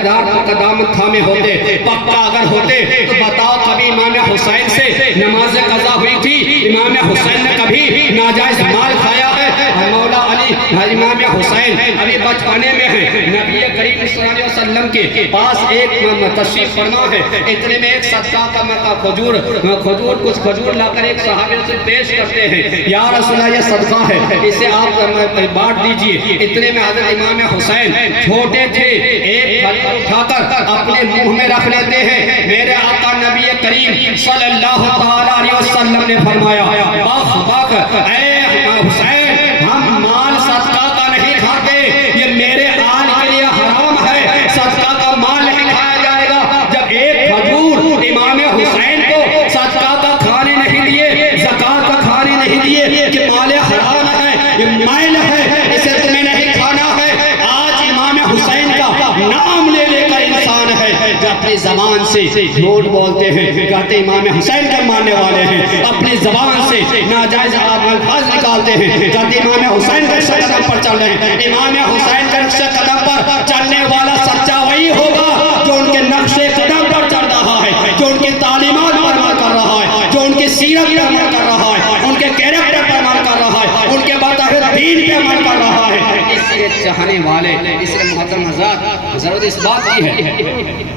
قدام تھامے ہوتے، پکا اگر ہوتے تو بتاؤ کبھی امام حسین سے نماز قضا ہوئی تھی؟ امام حسین نے کبھی ناجائز مال کھایا ہے؟ مولا علی امام حسین ابھی بچپنے میں ہیں، نبی کریم صلی اللہ علیہ وسلم کے پاس ایک تشریف فرما ہے، اتنے میں ایک صدقہ کا کچھ کھجور لا کر ایک صحابی سے پیش کرتے ہیں، یا رسول اللہ یہ صدقہ ہے، اسے آپ بانٹ دیجئے۔ اتنے میں حضرت امام حسین چھوٹے تھے، ایک کھجور اٹھا کر اپنے منہ میں رکھ لیتے ہیں۔ میرے آقا نبی کریم صلی اللہ علیہ وسلم نے فرمایا بخ بخ اے حسین، ہم مال صدقہ کا نہیں کھاتے، یہ میرے آل کے لیے حرام ہے، صدقہ کا مال نہیں کھایا جائے گا۔ جب ایک کھجور امام حسین کو صدقہ کا کھانے نہیں دیے، زکوٰۃ کا کھانے نہیں دیے کہ مال حرام ہے، یہ میل ہے، اسے تمہیں نہیں کھانا ہے۔ آج امام حسین کا نام لے لے کر انسان ہے جو اپنی زبان سے جھوٹ بولتے ہیں، کہتے امام حسین کے ماننے والے ہیں، اپنی زبان سے ناجائز الفاظ نکالتے ہیں، کہتے امام حسین کے نقش قدم پر چل رہے ہیں۔ امام حسین کے نقش قدم پر چلنے والا سچا وہی ہوگا جو ان کے نقش قدم پر چل رہا ہے، جو ان کی تعلیمات پر عمل کر رہا ہے، جو ان کی سیرت پر عمل کر رہا ہے، ان کے کیریکٹر پر عمل کر رہا ہے، ان کے بتائے دین پہ عمل کر رہا ہے۔ اس لیے چاہنے والے، اس لیے محترم حضرات، ضرورت اس بات کی ہے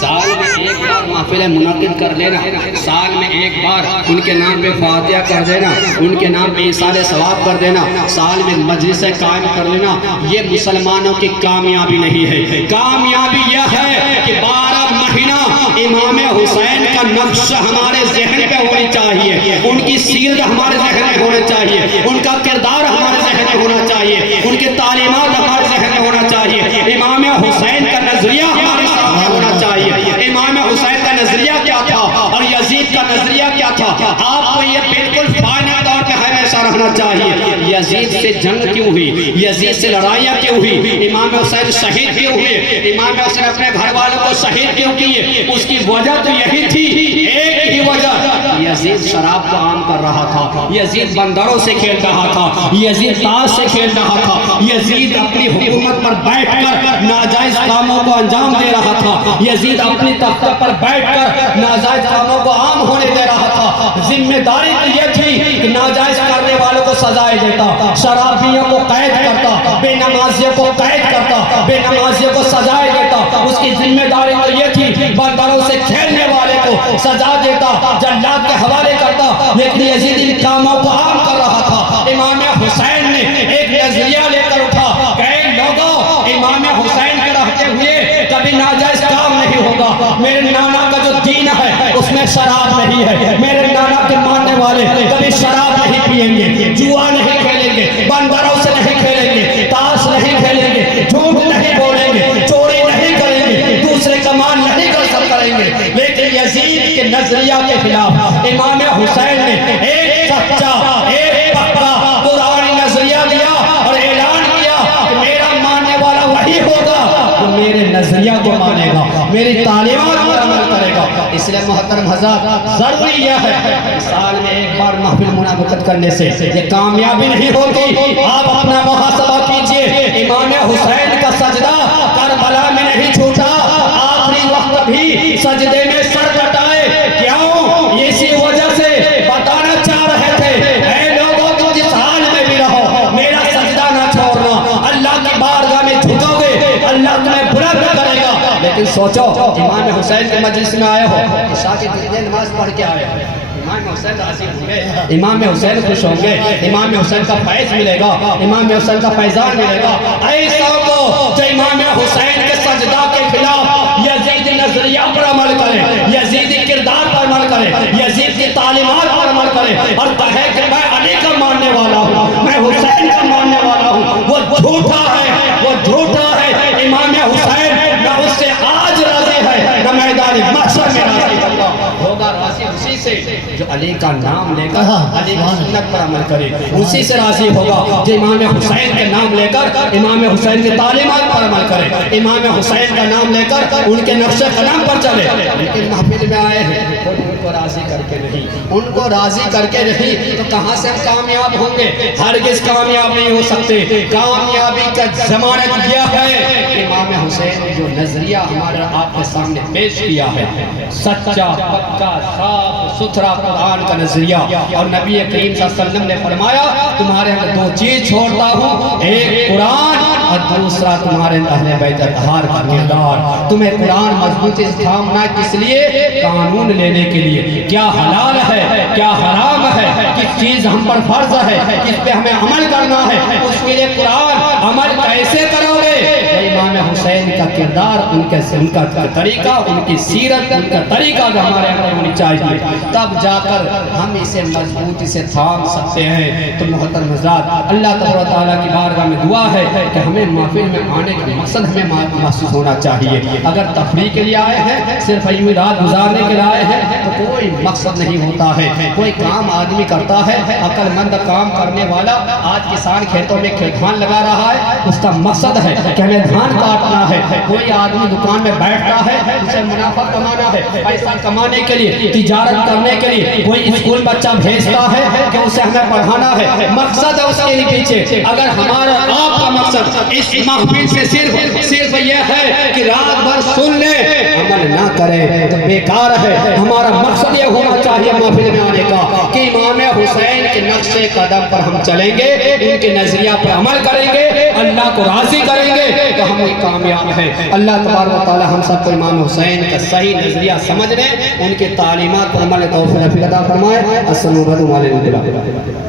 سال میں ایک بار محفل منعقد کر لینا، سال میں ایک بار ان کے نام پہ فاتحہ کر دینا، ان کے نام پہ ایصال ثواب کر دینا، سال میں مجلس قائم کر لینا، یہ مسلمانوں کی کامیابی نہیں ہے۔ کامیابی یہ ہے کہ 12 مہینہ امام حسین کا نقش ہمارے ذہن پہ ہونی چاہیے، ان کی سیرت ہمارے ذہن میں ہونا چاہیے، ان کا کردار ہمارے ذہن میں ہونا چاہیے، ان کی تعلیمات ہمارے ذہن میں ہونا چاہیے، امام حسین کا نظریہ ہمارے سامنے ہونا چاہیے۔ امام حسین کا نظریہ کیا تھا اور یزید کا نظریہ کیا تھا، آپ کو یہ بالکل فائنل طور پہ ہمیشہ رہنا چاہیے۔ یزید سے جنگ کیوں ہوئی، یزید سے لڑائیاں کیوں ہوئی، امام حسین شہید کیوں ہوئے، امام حسین اپنے گھر والوں کو شہید کیوں کیے، اس کی وجہ تو یہی تھی، ایک ہی وجہ، یزید شراب کو عام کر رہا تھا، یزید بندروں سے کھیل رہا تھا، یزید تاش سے کھیل رہا تھا، یزید اپنی حکومت پر بیٹھ کر ناجائز کاموں کو انجام دے رہا تھا، یزید اپنی تخت پر بیٹھ کر ناجائز کاموں کو عام ہونے دے رہا تھا۔ ذمہ داری تو یہ تھی کہ ناجائز کرنے والوں کو سزائے دیتا، شرابیوں کو قید کرتا، بے نمازیوں کو قید کرتا، بے نمازیوں کو سزائے دیتا۔ اس کی ذمہ داری تو یہ تھی بندروں سے کھیلنے والے کو سزا دیتا، جلاد کے حوالے کرتا، لیکن یزید ان کاموں کو عام کر رہا تھا۔ امام حسین نے ایک نظریہ لے کر اٹھا کہ اے لوگوں، امام حسین کے رہتے ہوئے کبھی ناجائز کام نہیں ہوگا، میرے نانا کا جو دین ہے اس میں شراب نہیں ہے، میرے نانا کے ماننے والے کبھی شراب نہیں پیئیں گے، جوا نہیں کھیلیں گے، بندروں سے نہیں کھیلیں گے، تاش نہیں کھیلیں گے، جھوٹ نہیں بولیں گے، چوری نہیں کریں گے، دوسرے کا مال نہیں غصب کریں گے۔ لیکن یزید کے نظریہ کے خلاف امام حسین نے ایک سچا، ایک پکا قرآنی نظریہ دیا اور اعلان کیا کہ میرا ماننے والا وہی ہوگا جو میرے نظریہ کو مانے گا، میری تعلیمات پر عمل کرے گا۔ اس لیے محترم حضرات، ضروری یہ ہے سال میں ایک بار محفل منعقد کرنے سے یہ کامیابی نہیں ہوتی۔ آپ اپنا محاسبہ کیجئے، امام حسین کا سجدہ کربلا میں نہیں چھوٹا، آخری وقت بھی سجدے میں سر کٹائے، کیوں؟ اسی وجہ سے بتانا چاہ رہے تھے اے لوگوں تم جس حال میں بھی رہو میرا سجدہ نہ چھوڑنا، اللہ کی بارگاہ میں جھکو گے اللہ تمہیں بلند کرے گا۔ لیکن سوچو امام حسین کے مجلس میں آئے ہو، عشاء کی دنیا نماز پڑھ کے آئے ہو، امام حسین راضی ہوں گے، امام حسین خوش ہوں گے، امام حسین کا فیض ملے گا، امام حسین کا فیضان ملے گا۔ ایسا کو جو امام حسین کے سجدہ کے خلاف یزیدی نظریہ پر عمل کرے، یزیدی کردار پر عمل کرے، یزید کی تعلیمات پر عمل کرے اور کہے کہ میں علی کا ماننے والا ہوں، میں حسین کا ماننے والا ہوں، وہ جھوٹا ہے، وہ جھوٹا ہے۔ امام حسین نہ اس سے آج راضی ہے نہ میدان محشر میں راضی ہوگا، راضی اسی سے جو علی کا نام لے کر علی کی سنت پر عمل کرے، اسی سے راضی ہوگا جو امام حسین کے نام لے کر امام حسین کی تعلیمات پر عمل کرے، امام حسین کا نام لے کر ان کے نقش قدم پر چلے۔ لیکن محفل میں آئے ہیں خود ان کو راضی کر کے نہیں، ان کو راضی کر کے نہیں تو کہاں سے ہم کامیاب ہوں گے؟ ہرگز کامیاب نہیں ہو سکتے۔ کامیابی کا ضمانت یہ ہے کہ امام حسین نے جو نظریہ ہمارے آپ کے سامنے پیش کیا ہے، سچا پکا صاف ستھرا قرآن کا نظریہ، اور نبی کریم صلی اللہ علیہ وسلم نے فرمایا تمہارے اندر دو چیز چھوڑتا ہوں، ایک قرآن اور دوسرا تمہارے اہل بیت اطہار کا کردار۔ تمہیں قرآن مضبوطی سے تھامنا کس لیے؟ قانون لینے کے لیے، کیا حلال ہے کیا حرام ہے، کس چیز ہم پر فرض ہے، کس پہ ہمیں عمل کرنا ہے، اس کے لیے قرآن عمل کیسے کرو گے؟ امام حسین کا کردار، ان کا طریقہ، ان کی سیرت، ان کا طریقہ جو ہمارے اندر ہونی چاہیے، تب جا کر ہم اسے مضبوطی سے تھام سکتے ہیں۔ تو محترم حضرات، اللہ تبارک و تعالیٰ کی بارگاہ میں دعا ہے کہ ہمیں محفل میں آنے کا مقصد ہمیں محسوس ہونا چاہیے۔ اگر تفریح کے لیے آئے ہیں، صرف ایویں رات گزارنے کے لیے آئے ہیں تو کوئی مقصد نہیں ہوتا ہے۔ کوئی کام آدمی کرتا ہے، عقل مند کام کرنے والا، آج کسان کھیتوں میں دھان لگا رہا ہے، اس کا مقصد ہے کہ ہمیں دھان کاٹنا ہے۔ کوئی آدمی دکان میں بیٹھتا ہے، اسے منافع کمانا ہے، پیسہ کمانے کے لیے، تجارت کرنے کے لیے۔ کوئی اسکول بچہ بھیجتا ہے کہ اسے ہمیں پڑھانا ہے، مقصد ہے اس کے پیچھے۔ اگر ہمارا آپ کا مقصد اس محفل سے صرف یہ ہے کہ رات بھر سن لیں، عمل نہ کریں تو بیکار ہے۔ ہمارا مقصد یہ ہونا چاہیے محفل میں آنے کا کہ امام حسین کے نقش قدم پر ہم چلیں گے، ان کے نظریہ پر عمل کریں گے، اللہ کو راضی کریں گے تو ہم کامیاب ہیں۔ اللہ تبارک و تعالی ہم سب کو امام حسین کا صحیح نظریہ سمجھنے، ان کے تعلیمات پر عمل توفیق عطا فرمائے۔ السلام علیکم۔